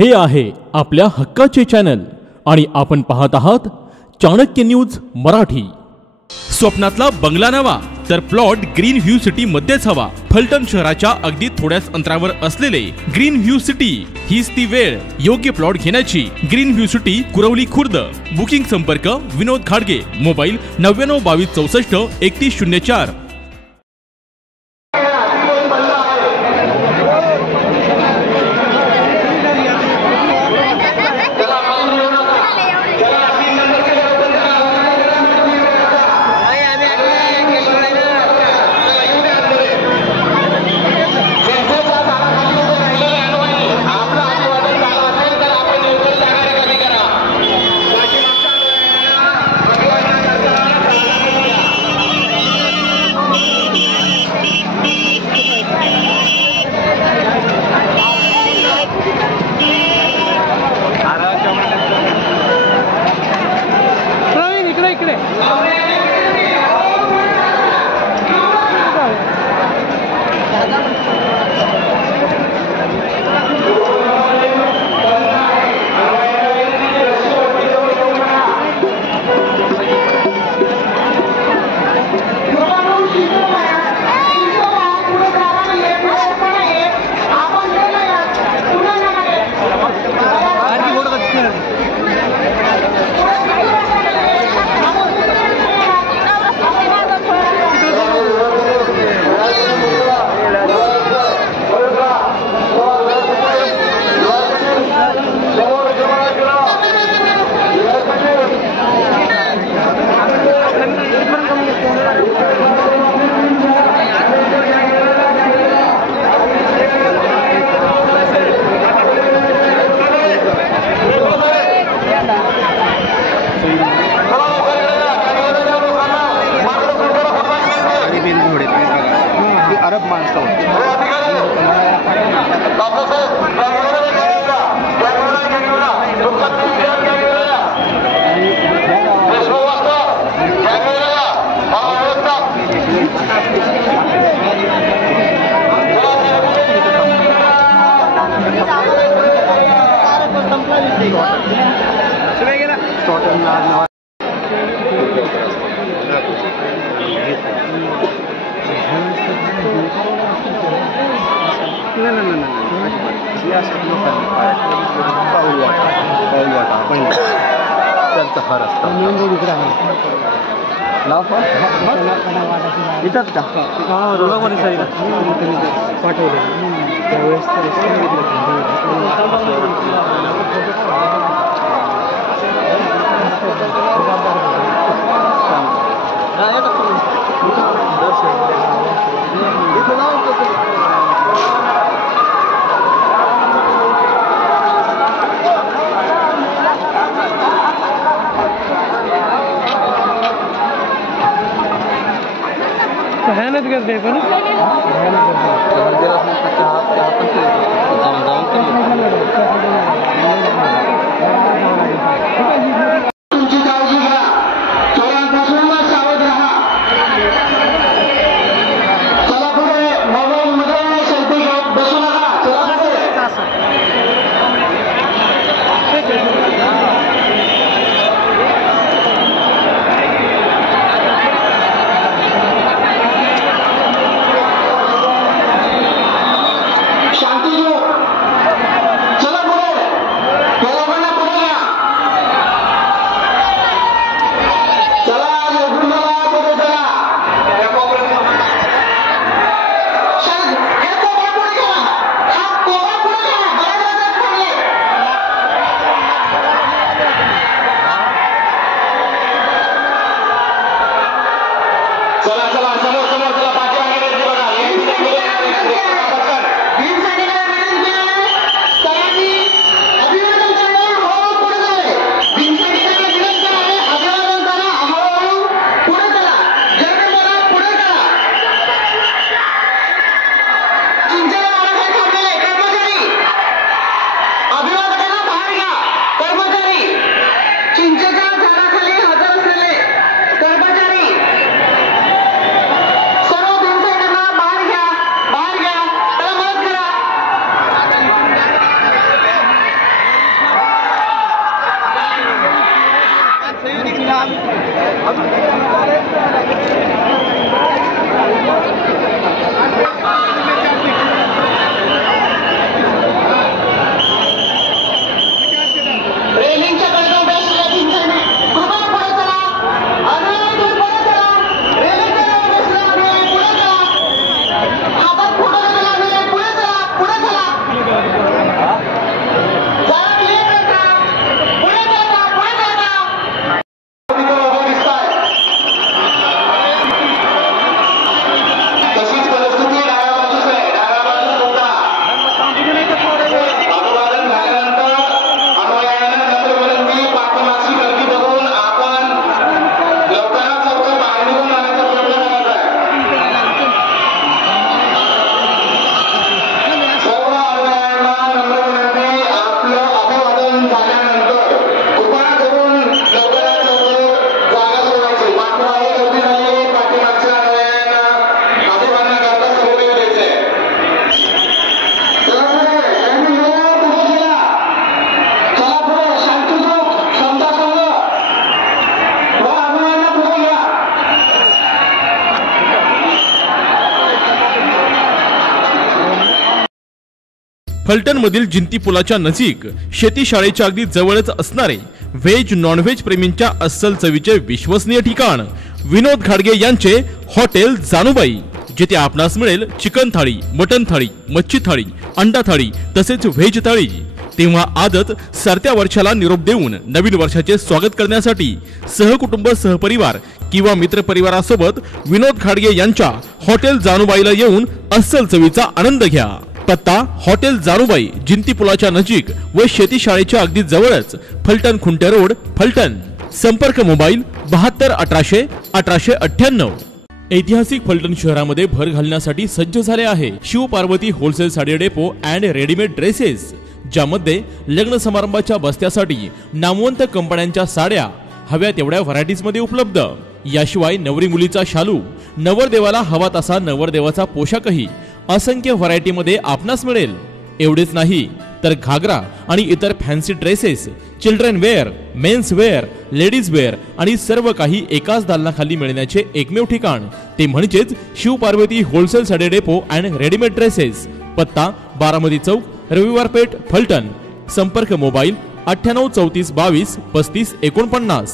हे आहे आपल्या हक्काचे चॅनल आणि आपण पाहत आहात चाणक्य न्यूज मराठी। स्वप्नातला बंगला नवा तर प्लॉट ग्रीन व्ह्यू सिटी मध्येच हवा। फलटण शहराच्या अगदी थोड्याच अंतरावर असलेले ग्रीन व्ह्यू सिटी हीच ती वेळ योग्य प्लॉट घेण्याची। Green view city Kurwali Khurd. Booking संपर्क विनोद खाडगे, मोबाईल 9922643104। अरब माणसं भयानक गर्दी आहे पण तुमची काळजी घ्या, चोरांपासून सावध राहा। चला पुढे, मोबाईल मध्ये सेल्फी घेत बसू नका। चला पुढे। शांती जो, चला पुढे, लोकांना पुढे घ्या। रेलिंगच्या कडे बसलेल्या तीन कृपया पुढे चला. आणि तुम्ही पुढे चला. रेलिंगच्या कडे बसलेला पुढे चला. हातात फोटो घेतलेला पुढे चला. पुढे चला. जरा क्लिअर करा. पुढे चला. पुढे चला. तशीच परिस्थिती डाव्या बाजूस आहे. डाव्या बाजूस होता अभिवादन झाल्यानंतर अनुयायांना नम्रविनंती, पाठीमागची गर्दी बघून आपण लवकरात लवकर बाहेर निघून जाण्याचा प्रयत्न करायचा आहे. सर्व अनुयायांना नम्रविनंती, आपलं अभिवादन झाल्यानंतर कृपया करून लवकरात लवकर जागा सोडायची. पाठीमागे गर्दी झाली. पाठीमागच्या अनुयायांना अभिवादन करता समोर द्यायचे. चला पुढे. त्यांनी वेळेवर पुढे गेला. चला पुढे. शांतीचूक समजा संघ व अनुयायांना पुढे घ्या. फलटण मधील जिंती पुलाच्या नजीक शेती शाळेच्या अगदी जवळच असणारे व्हेज नॉनव्हेज प्रेमींच्या अस्सल चवीचे विश्वसनीय ठिकाण विनोद घाडगे यांचे हॉटेल जानुबाई, जिथे आपणास मिळेल चिकन थाळी, मटन थाळी, मच्छी थाळी, अंडा थाळी तसेच व्हेज थाळी. तेव्हा आजच सरत्या वर्षाला निरोप देऊन नवीन वर्षाचे स्वागत करण्यासाठी सहकुटुंब, सहपरिवार किंवा मित्रपरिवारासोबत विनोद घाडगे यांच्या हॉटेल जानुबाईला येऊन अस्सल चवीचा आनंद घ्या. पत्ता हॉटेल जानुबाई, जिंती पुलाच्या नजीक व शेती शाळेच्या अगदी जवळच, फलटण खुंटे रोड, फलटण. संपर्क मोबाईल 72 1800 1898. ऐतिहासिक फलटण शहरामध्ये भर घालण्यासाठी सज्ज झाले आहे Shiv Parvati wholesale sari depot and readymade dresses, ज्यामध्ये लग्न समारंभाच्या बस्त्यासाठी नामवंत कंपन्यांच्या साड्या हव्या तेवढ्या व्हरायटीज मध्ये उपलब्ध. याशिवाय नवरी मुलीचा शालू, नवरदेवाला हवा तसा नवरदेवाचा पोशाखही असंख्य व्हरायटी मध्ये आपणास मिळेल. एवढेच नाही तर घागरा आणि इतर fancy dresses, children wear, men's wear, ladies wear आणि सर्व काही एकाच दालनाखाली मिळण्याचे एकमेव ठिकाण ते म्हणजेच Shiv Parvati wholesale sari depot and readymade dresses. पत्ता बारामती चौक, रविवार पेठ, फलटण. संपर्क मोबाईल 98 34 22 35 49.